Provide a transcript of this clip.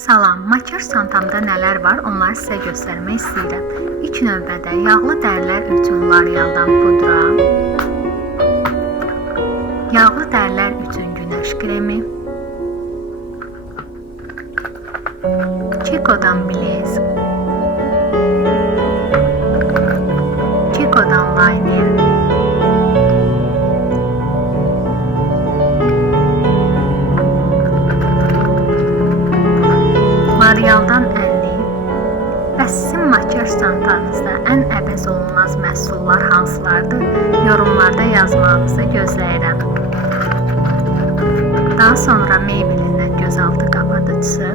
Salam, makyaj çantamda nələr var, onları sizə göstərmək istəyirəm. İlk növbədə yağlı dərilər üçün L'Oreal'dan pudra, yağlı dərilər üçün günəş kremi, Kiko'dan Blaze, Kiko'dan liner, L'Oreal'dan əllik. Və sizin makyaj çantanızda ən əvəz olunmaz məhsullar hansılardır? Yorumlarda yazmağınızı gözləyirəm. Daha sonra Maybelline gözaltı qapadıcısı,